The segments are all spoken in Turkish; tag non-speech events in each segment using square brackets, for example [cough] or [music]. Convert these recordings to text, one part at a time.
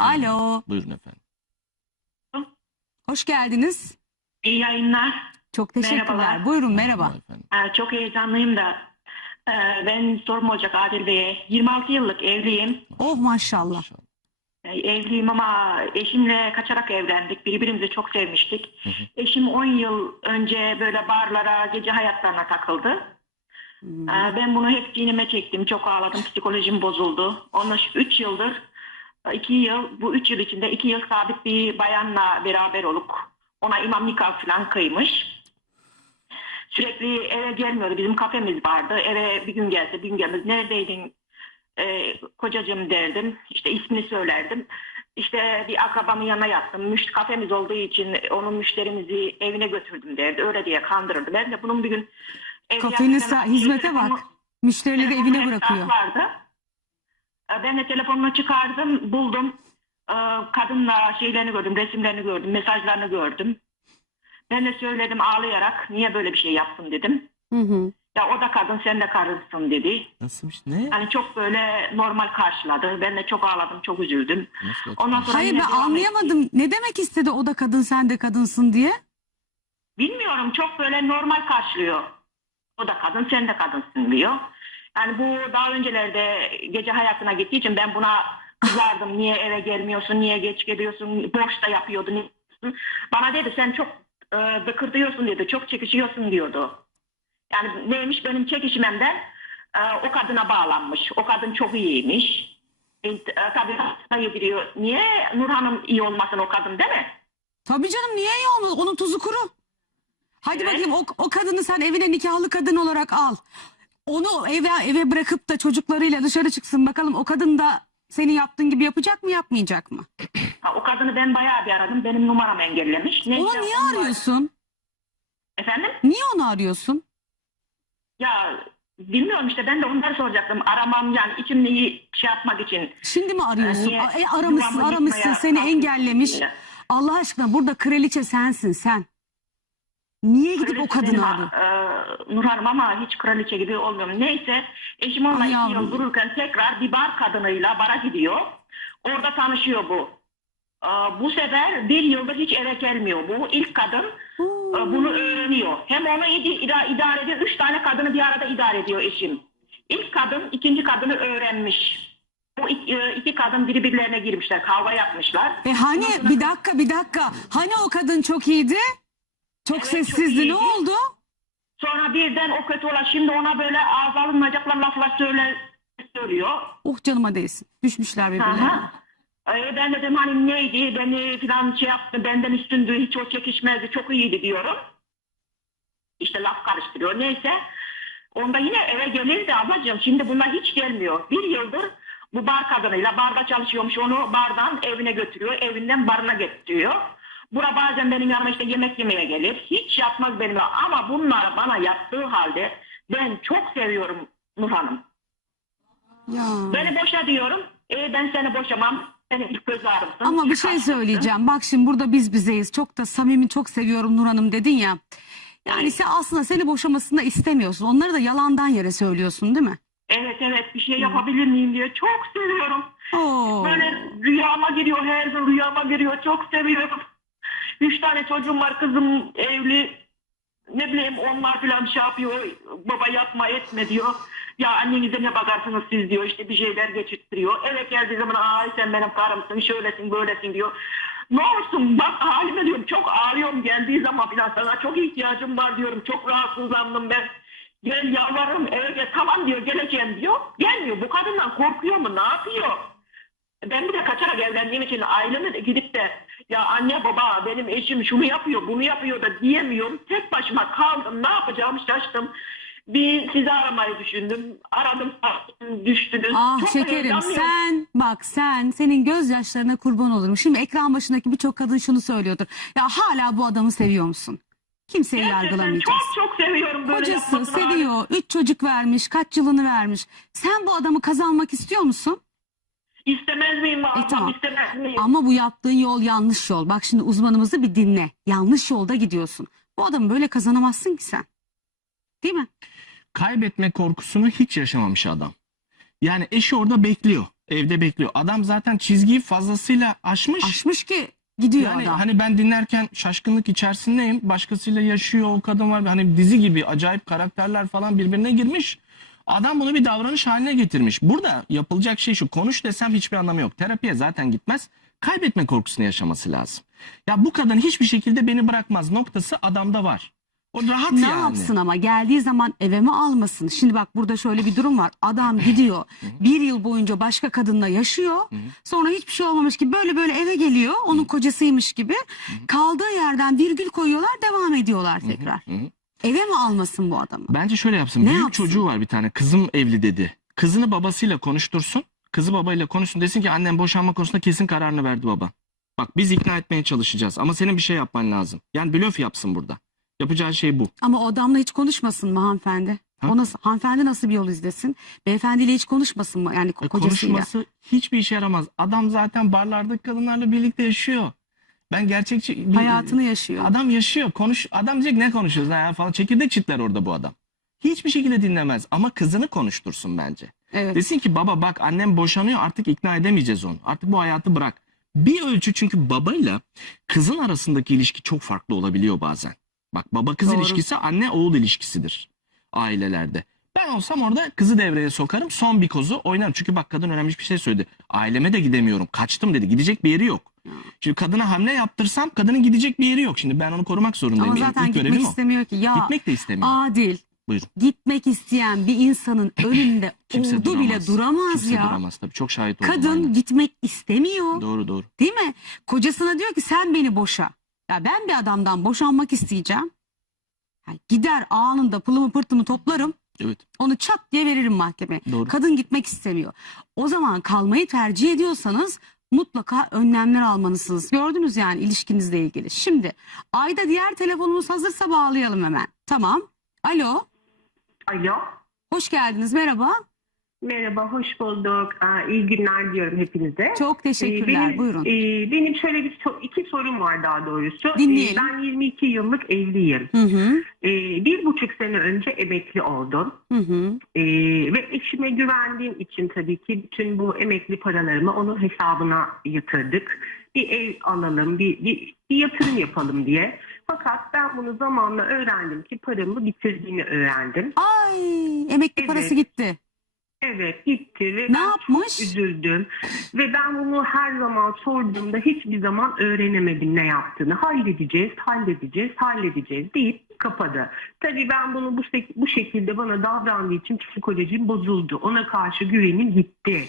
Alo. Buyurun efendim. Hoş geldiniz. İyi yayınlar. Çok teşekkürler. Merhabalar. Buyurun merhaba. Merhaba efendim. Ee, Çok heyecanlıyım da. Ee, Ben sorum olacak Adil Bey'e. 26 yıllık evliyim. Oh maşallah. İnşallah. Ee, Evliyim ama eşimle kaçarak evlendik. Birbirimizi çok sevmiştik. Hı hı. Eşim 10 yıl önce böyle barlara, gece hayatlarına takıldı. Hmm. Ee, Ben bunu hep sineme çektim. Çok ağladım. Psikolojim bozuldu. Onunla 3 yıldır, 2 yıl, bu 3 yıl içinde 2 yıl sabit bir bayanla beraber olup ona imam nikah falan kıymış. Sürekli eve gelmiyordu. Bizim kafemiz vardı. Eve bir gün gelse bir gün gelmez. Neredeydin e, kocacığım derdim. İşte ismini söylerdim. İşte bir akrabamın yanına yattım. Müş, kafemiz olduğu için onun müşterimizi evine götürdüm derdi. Öyle diye kandırırdı. Ben de bunun bir gün Kafeniz hizmete bak. Müşterileri evine bırakıyor. Vardı. Ben de telefonunu çıkardım, buldum. Kadınla şeylerini gördüm, resimlerini gördüm, mesajlarını gördüm. Ben de söyledim ağlayarak, niye böyle bir şey yaptın dedim. Hı hı. Ya o da kadın, sen de karınsın dedi. Nasılmış? Ne? Hani çok böyle normal karşıladı. Ben de çok ağladım, çok üzüldüm. Nasıl Ondan sonra Hayır yine ben devam anlayamadım. Ne demek istedi o da kadın sen de kadınsın diye? Bilmiyorum çok böyle normal karşılıyor. O da kadın sen de kadınsın diyor. Yani bu daha öncelerde gece hayatına gittiği için ben buna kızardım. Niye eve gelmiyorsun, niye geç geliyorsun, boş da yapıyordun. Bana dedi sen çok e, dıkırdıyorsun dedi, çok çekişiyorsun diyordu. Yani neymiş benim çekişmemden e, o kadına bağlanmış. O kadın çok iyiymiş. E, tabii hastayı biliyor. Niye Nur Hanım iyi olmasın o kadın değil mi? Tabii canım niye iyi olmaz? Onun tuzu kuru. Hadi Evet. bakayım o, o kadını sen evine nikahlı kadın olarak al. Onu eve eve bırakıp da çocuklarıyla dışarı çıksın bakalım o kadın da senin yaptığın gibi yapacak mı yapmayacak mı? Ha, o kadını ben bayağı bir aradım. Benim numaram engellemiş. Neyse, Onu niye arıyorsun? Efendim? Niye onu arıyorsun? Ya bilmiyorum işte ben de onları soracaktım. Aramam yani içimdeyi şey yapmak için. Şimdi mi arıyorsun? Niye E, aramışsın aramışsın seni engellemiş. diye. Allah aşkına burada kraliçe sensin sen. Niye gidip o Kraliçe kadını benim, arıyor? e, Nur Hanım ama hiç kraliçe gibi olmuyorum. Neyse eşim onunla Ay iki yavrum. yıl dururken tekrar bir bar kadınıyla bara gidiyor. Orada tanışıyor bu. E, bu sefer bir yıldır hiç eve gelmiyor. Bu ilk kadın e, bunu öğreniyor. Hem onu id- ida- idare ediyor. Üç tane kadını bir arada idare ediyor eşim. İlk kadın ikinci kadını öğrenmiş. Bu iki, e, iki kadın birbirlerine girmişler. Kavga yapmışlar. E hani bir dakika bir dakika. Hani o kadın çok iyiydi? Çok Evet, çok sessizdi. iyiydi. ne oldu? Sonra birden o kötü olan şimdi ona böyle ağız alınmayacaklar laflar söyle, söylüyor. Oh canıma değsin. Düşmüşler birbirlerine. Ee, ben dedim hani neydi beni falan şey yaptı benden üstündü hiç o çekişmezdi çok iyiydi diyorum. İşte laf karıştırıyor neyse. Onda yine eve gelirdi ablacığım şimdi bunlar hiç gelmiyor. Bir yıldır bu bar kadınıyla barda çalışıyormuş onu bardan evine götürüyor evinden barına getiriyor. Bura bazen benim yanıma işte yemek yemeye gelir. Hiç yapmaz benimle ama bunlar bana yaptığı halde ben çok seviyorum Nur Hanım. Ya. Beni boşa diyorum. E, ben seni boşamam. Senin ilk göz ağrımsın. Ama bir şey söyleyeceğim. Bak şimdi burada biz bizeyiz. Çok da samimi çok seviyorum Nur Hanım dedin ya. Yani sen aslında seni boşamasını da istemiyorsun. Onları da yalandan yere söylüyorsun değil mi? Evet evet bir şey yapabilir miyim diye çok seviyorum. Oo. Böyle rüyama giriyor her gün rüyama giriyor çok seviyorum. Üç tane çocuğum var kızım evli. Ne bileyim onlar falan şey yapıyor. Baba yapma etme diyor. Ya annenize ne bakarsınız siz diyor işte bir şeyler geçirtiyor. Eve geldiği zaman ay sen benim karımsın şöylesin böylesin diyor. Ne olsun bak halime diyorum çok ağlıyorum geldiği zaman falan sana çok ihtiyacım var diyorum. Çok rahatsızlandım ben. Gel yalvarırım eve gel tamam diyor geleceğim diyor. Gelmiyor bu kadından korkuyor mu ne yapıyor? Ben bir de kaçarak evlendiğim için aileme de gidip de ya anne baba benim eşim şunu yapıyor bunu yapıyor da diyemiyorum. Tek başıma kaldım ne yapacağımı şaştım. Bir sizi aramayı düşündüm. Aradım düştünüz. Ah Çok şekerim sen bak sen senin gözyaşlarına kurban olurum. Şimdi ekran başındaki birçok kadın şunu söylüyordur. Ya hala bu adamı seviyor musun? Kimseyi Gerçekten yargılamayacağız. Çok çok seviyorum böyle Kocası yapmasını. seviyor. Üç çocuk vermiş. Kaç yılını vermiş. Sen bu adamı kazanmak istiyor musun? İstemez miyim? E, tamam. istemez miyim? Ama bu yaptığın yol yanlış yol. Bak şimdi uzmanımızı bir dinle. Yanlış yolda gidiyorsun. Bu adamı böyle kazanamazsın ki sen. Değil mi? Kaybetme korkusunu hiç yaşamamış adam. Yani eşi orada bekliyor. evde bekliyor. Adam zaten çizgiyi fazlasıyla aşmış. Aşmış ki gidiyor Yani adam. hani ben dinlerken şaşkınlık içerisindeyim. Başkasıyla yaşıyor o kadın var. Hani dizi gibi acayip karakterler falan birbirine girmiş. Adam bunu bir davranış haline getirmiş. Burada yapılacak şey şu. Konuş desem hiçbir anlamı yok. Terapiye zaten gitmez. Kaybetme korkusunu yaşaması lazım. Ya bu kadın hiçbir şekilde beni bırakmaz noktası adamda var. O rahat ne yani. yapsın ama geldiği zaman eve mi almasın? Şimdi bak burada şöyle bir durum var. Adam gidiyor bir yıl boyunca başka kadınla yaşıyor. Sonra hiçbir şey olmamış gibi böyle böyle eve geliyor. Onun kocasıymış gibi. Kaldığı yerden virgül koyuyorlar devam ediyorlar tekrar. Eve mi almasın bu adamı? Bence şöyle yapsın. Ne Büyük yapsın? çocuğu var bir tane. Kızım evli dedi. Kızını babasıyla konuştursun. Kızı babayla konuşsun. Desin ki annem boşanma konusunda kesin kararını verdi baba. Bak biz ikna etmeye çalışacağız. Ama senin bir şey yapman lazım. Yani blöf yapsın burada. Yapacağı şey bu. Ama o adamla hiç konuşmasın mı hanımefendi? Ha? O nasıl, hanımefendi nasıl bir yol izlesin? Beyefendiyle hiç konuşmasın mı? Yani E, kocasıyla. konuşması hiçbir işe yaramaz. Adam zaten barlardaki kadınlarla birlikte yaşıyor. Ben gerçekçi bir- Hayatını yaşıyor. Adam yaşıyor. Konuş adam diyecek ne konuşuyoruz ha falan. Çekirdek çitler orada bu adam. Hiçbir şekilde dinlemez ama kızını konuştursun bence. Evet. Desin ki baba bak annem boşanıyor artık ikna edemeyeceğiz onu. Artık bu hayatı bırak. Bir ölçü çünkü babayla kızın arasındaki ilişki çok farklı olabiliyor bazen. Bak baba kız Doğru. ilişkisi anne oğul ilişkisidir ailelerde. Ben olsam orada kızı devreye sokarım son bir kozu oynarım. Çünkü bak kadın önemli bir şey söyledi. Aileme de gidemiyorum kaçtım dedi gidecek bir yeri yok. Şimdi kadına hamle yaptırsam kadının gidecek bir yeri yok. Şimdi ben onu korumak zorundayım. Ama Benim zaten ilk gitmek görevim o. istemiyor ki. Ya Gitmek de istemiyor. adil. Buyurun. Gitmek isteyen bir insanın [clears throat] önünde Kimse ordu duramaz. bile duramaz Kimse ya. duramaz tabii. Çok şahit oldum. Kadın aynen. gitmek istemiyor. Doğru doğru. Değil mi? Kocasına diyor ki sen beni boşa. Ya ben bir adamdan boşanmak isteyeceğim. Ya gider anında pılımı pırtımı toplarım. Evet Onu çat diye veririm mahkemeye. doğru. Kadın gitmek istemiyor. O zaman kalmayı tercih ediyorsanız mutlaka önlemler almalısınız. Gördünüz yani ilişkinizle ilgili. Şimdi Ayda diğer telefonumuz hazırsa bağlayalım hemen. Tamam. Alo. Alo. Hoş geldiniz. Merhaba. Merhaba, hoş bulduk. Aa, İyi günler diyorum hepinize. Çok Ee, teşekkürler. Benim, Buyurun. e, benim şöyle bir so- iki sorum var daha doğrusu. Dinleyelim. Ee, Ben 22 yıllık evliyim. Hı hı. Ee, bir buçuk sene önce emekli oldum. Hı hı. Ee, ve eşime güvendiğim için tabii ki bütün bu emekli paralarımı onun hesabına yatırdık. Bir ev alalım, bir, bir, bir yatırım yapalım diye. Fakat ben bunu zamanla öğrendim ki paramı bitirdiğini öğrendim. Ay emekli Evet. parası gitti. Evet gitti ve Ne ben yapmış? çok üzüldüm. Ve ben bunu her zaman sorduğumda hiçbir zaman öğrenemedim ne yaptığını. Halledeceğiz, halledeceğiz, halledeceğiz deyip kapadı. Tabii ben bunu bu, bu şekilde bana davrandığı için psikolojim bozuldu. Ona karşı güvenim gitti.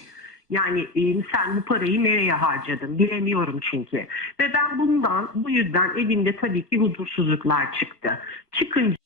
Yani e, sen bu parayı nereye harcadın bilemiyorum çünkü. Ve ben bundan bu yüzden evimde tabii ki huzursuzluklar çıktı. Çıkınca